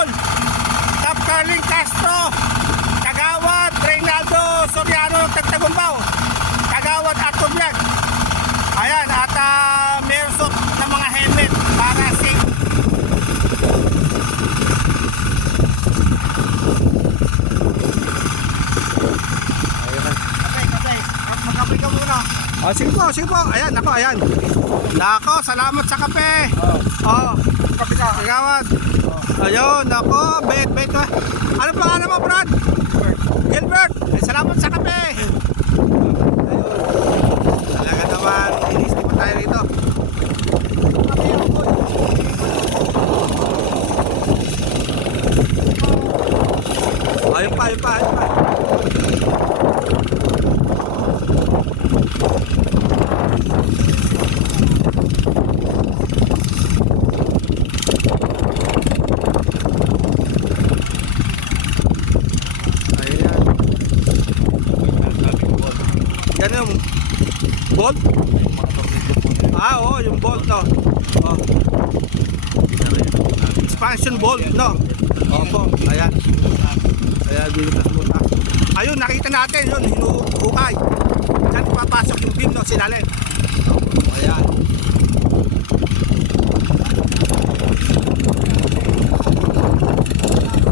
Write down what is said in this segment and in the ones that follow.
Paul, Cap Carling Castro, Kagawad Reynaldo Soriano Tagtagumbao, Kagawad Arthur Vlog. Ayan, at meron suot ng mga helmet para safe. Magkape ka muna. Oh, sige po, sige po. Ayan, ako, ayan. Nako, salamat sa kape. Oh, kape ka. Kagawad. Ayun, nako, bet. Ano pangalan mo, Brad? Gilbert. Ay, salamat sa kape. Ayun. Talaga naman, inisip pa tayo rito. Ayun pa. Yan yung bolt? Oo, yung bolt, no? Oh. Expansion bolt, no? Opo, ayan. Ayan, binutas-butas. Ayun, nakita natin yun, hinuhukay. Diyan papasok yung beam, no? Silalim. Ayan.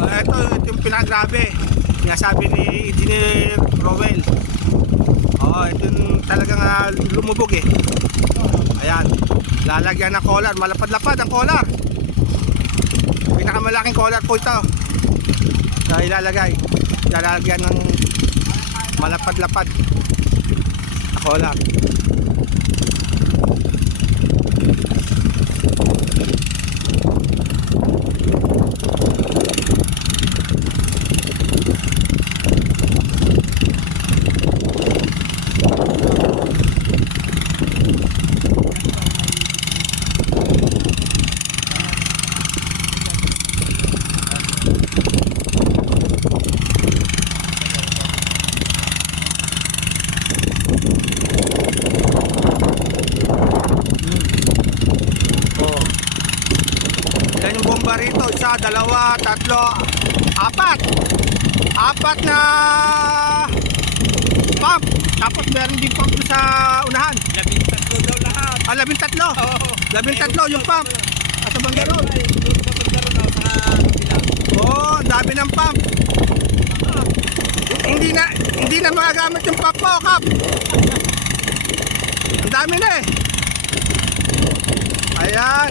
Ito yung pinakagrabe. Sinasabi ni Engineer Rowell. Ito yung talagang lumubog eh. Ayan, lalagyan ng collar. Malapad-lapad ang collar. Pinakamalaking collar po ito na ilalagay. Lalagyan ng malapad-lapad na collar. Yan yung bomba rito, isa, dalawa, tatlo, apat na pump. Tapos meron din pump sa unahan. 13 daw lahat. 13? Oo. 13 yung pump. At sa banggaron. Oo, ang dami ng pump. Hindi na magagamit yung pump mo, Kap. Ang dami na eh. Ayan.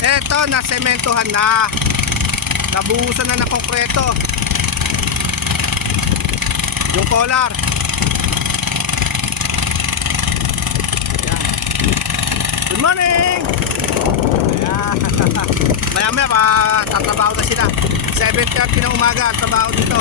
Ito na sementohan na. Nabuhusan na ng konkreto. Yung collar. Ayan. Good morning. Ayan. Maya tatrabaho na sila. 7:30 ng umaga ang trabaho dito.